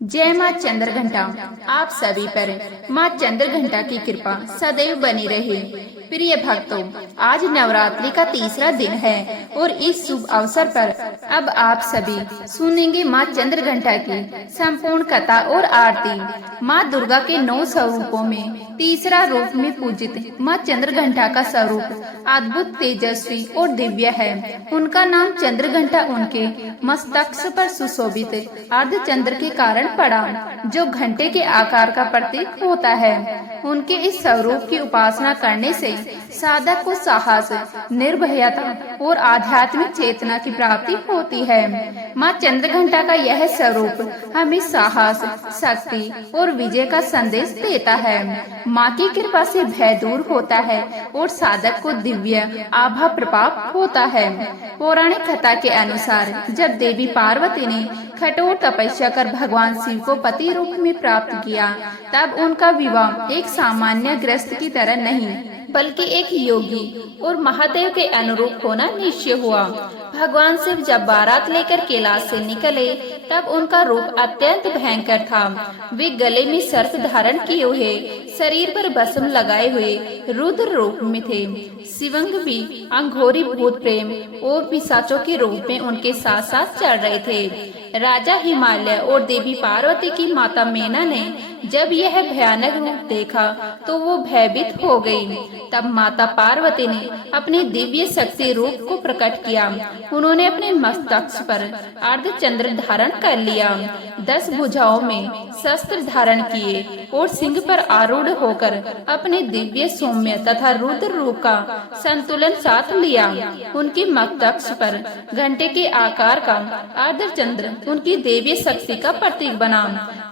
जय माँ चंद्रघंटा। आप सभी पर माँ चंद्रघंटा की कृपा सदैव बनी रहे। प्रिय भक्तों, आज नवरात्रि का तीसरा दिन है और इस शुभ अवसर पर अब आप सभी सुनेंगे माँ चंद्रघंटा की संपूर्ण कथा और आरती। माँ दुर्गा के 9 स्वरूपों में तीसरा रूप में पूजित माँ चंद्रघंटा का स्वरूप अद्भुत, तेजस्वी और दिव्य है। उनका नाम चंद्रघंटा उनके मस्तक पर सुशोभित अर्धचंद्र के कारण पड़ा, जो घंटे के आकार का प्रतीक होता है। उनके इस स्वरूप की उपासना करने से साधक को साहस, निर्भयता और आध्यात्मिक चेतना की प्राप्ति होती है। माँ चंद्रघंटा का यह स्वरूप हमें साहस, शक्ति और विजय का संदेश देता है। माँ की कृपा से भय दूर होता है और साधक को दिव्य आभा प्राप्त होता है। पौराणिक कथा के अनुसार जब देवी पार्वती ने कठोर तपस्या कर भगवान शिव को पति रूप में प्राप्त किया, तब उनका विवाह एक सामान्य गृहस्थ की तरह नहीं बल्कि एक योगी और महादेव के अनुरूप होना निश्चय हुआ। भगवान शिव जब बारात लेकर कैलाश से निकले, तब उनका रूप अत्यंत भयंकर था। वे गले में सर्प धारण किए हुए, शरीर पर भस्म लगाए हुए रुद्र रूप में थे। शिवंग भी अघोरी भूत प्रेम और पिशाचों के रूप में उनके साथ साथ चल रहे थे। राजा हिमालय और देवी पार्वती की माता मेना ने जब यह भयानक रूप देखा तो वो भयभीत हो गई। तब माता पार्वती ने अपने दिव्य शक्ति रूप को प्रकट किया। उन्होंने अपने मस्तक पर अर्धचंद्र धारण कर लिया, 10 भुजाओं में शस्त्र धारण किए और सिंह पर आरूढ़ होकर अपने दिव्य सौम्य तथा रुद्र रूप का संतुलन साध लिया। उनके मस्तक पर घंटे के आकार का अर्धचंद्र उनकी देवी शक्ति का प्रतीक बना।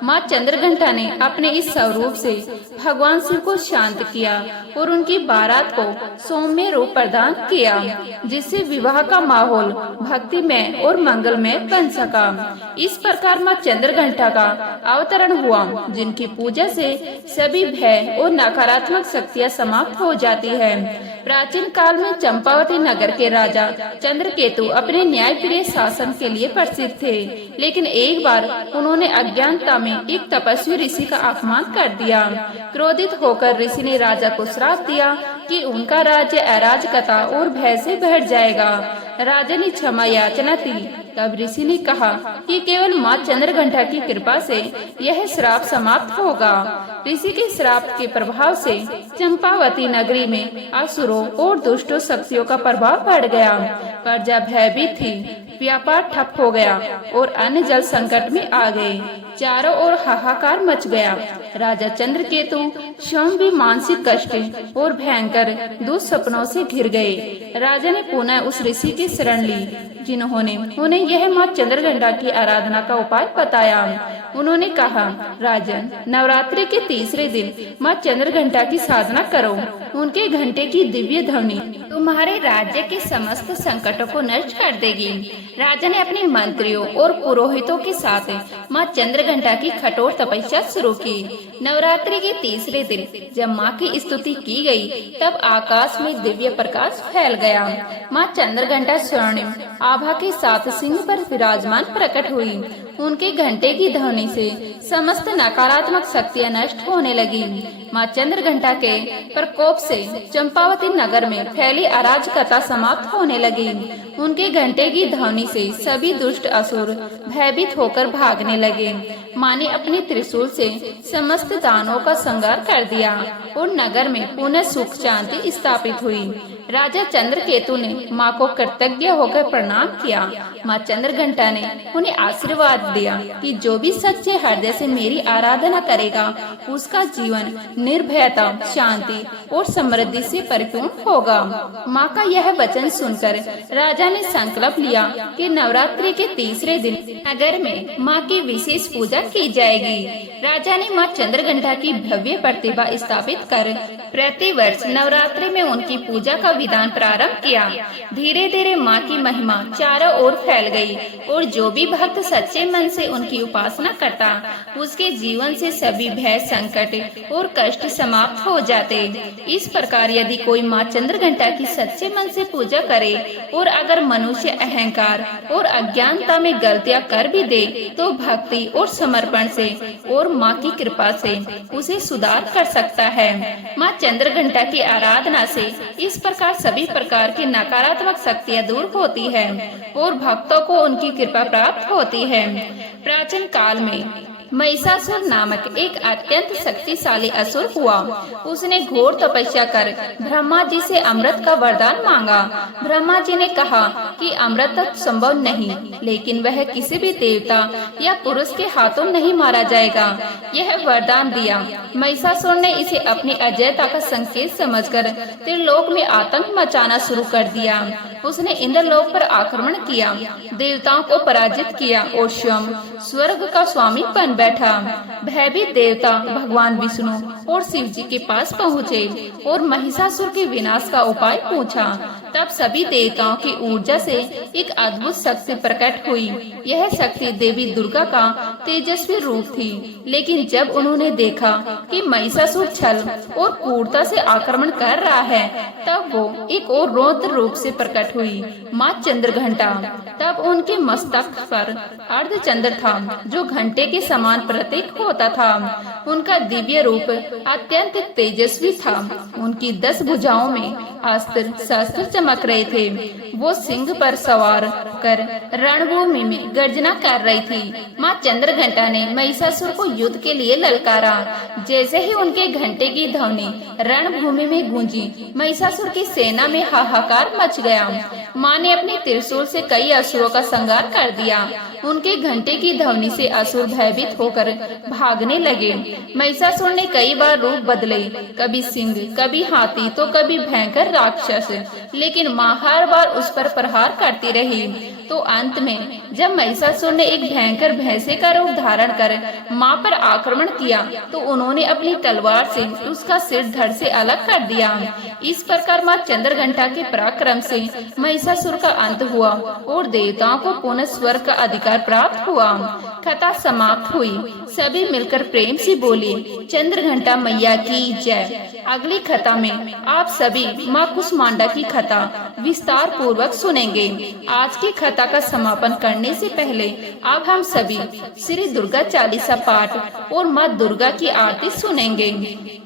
माँ चंद्रघंटा ने अपने इस स्वरूप से भगवान शिव को शांत किया और उनकी बारात को सौम्य रूप प्रदान किया, जिससे विवाह का माहौल भक्तिमय और मंगलमय बन सका। इस प्रकार माँ चंद्रघंटा का अवतरण हुआ, जिनकी पूजा से सभी भय और नकारात्मक शक्तियाँ समाप्त हो जाती है। प्राचीन काल में चंपावती नगर के राजा चंद्रकेतु अपने न्यायप्रिय शासन के लिए प्रसिद्ध थे, लेकिन एक बार उन्होंने अज्ञानता में एक तपस्वी ऋषि का अपमान कर दिया। क्रोधित होकर ऋषि ने राजा को श्राप दिया कि उनका राज्य अराजकता और भय से भर जाएगा। राजा ने क्षमा याचना की। तब ऋषि ने कहा कि केवल माँ चंद्रघंटा की कृपा से यह श्राप समाप्त होगा। ऋषि के श्राप के प्रभाव से चंपावती नगरी में असुरों और दुष्टों शक्तियों का प्रभाव बढ़ गया। प्रजा भयभीत थी, व्यापार ठप हो गया और अन्न जल संकट में आ गए। चारों ओर हाहाकार मच गया। राजा चंद्रकेतु स्वयं भी मानसिक कष्ट और भयंकर दुस्सपनों से घिर गए। राजा ने पुनः उस ऋषि की शरण ली, जिन्होंने उन्हें यह माँ चंद्रघंटा की आराधना का उपाय बताया। उन्होंने कहा, राजन, नवरात्रि के तीसरे दिन माँ चंद्रघंटा की साधना करो। उनके घंटे की दिव्य ध्वनि तुम्हारे राज्य के समस्त संकटों को नष्ट कर देगी। राजा ने अपने मंत्रियों और पुरोहितों के साथ माँ चंद्रघंटा की कठोर तपस्या शुरू की। नवरात्रि के तीसरे दिन जब माँ की स्तुति की गई, तब आकाश में दिव्य प्रकाश फैल गया। माँ चंद्रघंटा स्वर्णिम आभा के साथ सिंह पर विराजमान प्रकट हुई। उनके घंटे की ध्वनि से समस्त नकारात्मक शक्तियाँ नष्ट होने लगी। माँ चंद्रघंटा के प्रकोप से चंपावती नगर में फैली अराजकता समाप्त होने लगी। उनके घंटे की ध्वनि से सभी दुष्ट असुर भयभीत होकर भागने लगे। माँ ने अपने त्रिशूल से समस्त दानों का संहार कर दिया और नगर में पुनः सुख शांति स्थापित हुई। राजा चंद्रकेतु ने माँ को कृतज्ञ होकर प्रणाम किया। माँ चंद्रघंटा ने उन्हें आशीर्वाद दिया कि जो भी सच्चे हृदय से मेरी आराधना करेगा, उसका जीवन निर्भयता, शांति और समृद्धि से परिपूर्ण होगा। माँ का यह वचन सुनकर राजा ने संकल्प लिया कि नवरात्रि के तीसरे दिन नगर में माँ की विशेष पूजा की जाएगी। राजा ने माँ चंद्रघंटा की भव्य प्रतिभा स्थापित कर प्रति वर्ष नवरात्रि में उनकी पूजा का विधान प्रारंभ किया। धीरे धीरे माँ की महिमा चारों ओर फैल गई और जो भी भक्त सच्चे मन से उनकी उपासना करता, उसके जीवन से सभी भय, संकट और कष्ट समाप्त हो जाते। इस प्रकार यदि कोई माँ चंद्रघंटा की सच्चे मन से पूजा करे और अगर मनुष्य अहंकार और अज्ञानता में गलतियां कर भी दे तो भक्ति और समर्पण से और माँ की कृपा से उसे सुधार कर सकता है। माँ चंद्रघंटा की आराधना से इस प्रकार सभी प्रकार की नकारात्मक शक्तियाँ दूर होती है और भक्तों को उनकी कृपा प्राप्त होती है। प्राचीन काल में महिषासुर नामक एक अत्यंत शक्तिशाली असुर हुआ। उसने घोर तपस्या कर ब्रह्मा जी से अमृत का वरदान मांगा। ब्रह्मा जी ने कहा कि अमृत तो संभव नहीं, लेकिन वह किसी भी देवता या पुरुष के हाथों नहीं मारा जाएगा। यह वरदान दिया। महिषासुर ने इसे अपनी अजयता का संकेत समझकर त्रिलोक में आतंक मचाना शुरू कर दिया। उसने इंद्रलोक पर आक्रमण किया, देवताओं को पराजित किया और स्वयं स्वर्ग का स्वामी बन बैठा। भयभीत देवता भगवान विष्णु और शिव जी के पास पहुँचे और महिषासुर के विनाश का उपाय पूछा। तब सभी देवताओं की ऊर्जा से एक अद्भुत शक्ति प्रकट हुई। यह शक्ति देवी दुर्गा का तेजस्वी रूप थी, लेकिन जब उन्होंने देखा कि महिषासुर छल और क्रूरता से आक्रमण कर रहा है, तब वो एक और रौद्र रूप से प्रकट हुई, माँ चंद्रघंटा। तब उनके मस्तक पर अर्धचंद्र था, जो घंटे के समान प्रतीक होता था। उनका दिव्य रूप अत्यंत तेजस्वी था। उनकी 10 भुजाओं में अस्त्र शस्त्र चमक रहे थे। वो सिंह पर सवार कर रणभूमि में गर्जना कर रही थी। माँ चंद्रघंटा ने महिषासुर को युद्ध के लिए ललकारा। जैसे ही उनके घंटे की ध्वनि रणभूमि में गूंजी, महिषासुर की सेना में हाहाकार मच गया। माँ ने अपने त्रिशूल से कई असुरों का संहार कर दिया। उनके घंटे की ध्वनि से असुर भयभीत होकर भागने लगे। महिषासुर ने कई बार रूप बदले, कभी सिंह, कभी हाथी तो कभी भयंकर राक्षस, लेकिन माँ हर बार उस पर प्रहार करती रही। तो अंत में जब महिषासुर ने एक भयंकर भैंसे का रूप धारण कर माँ पर आक्रमण किया, तो उन्होंने अपनी तलवार से उसका सिर धड़ से अलग कर दिया। इस प्रकार माँ चंद्रघंटा के पराक्रम से महिषासुर का अंत हुआ और देवताओं को पुनः स्वर्ग का अधिकार प्राप्त हुआ। कथा समाप्त हुई। सभी मिलकर प्रेम से बोले, चंद्रघंटा मैया की जय। अगली कथा में आप सभी माँ कुष्मांडा की कथा विस्तार पूर्वक सुनेंगे। आज की कथा का समापन करने से पहले अब हम सभी श्री दुर्गा चालीसा पाठ और माँ दुर्गा की आरती सुनेंगे।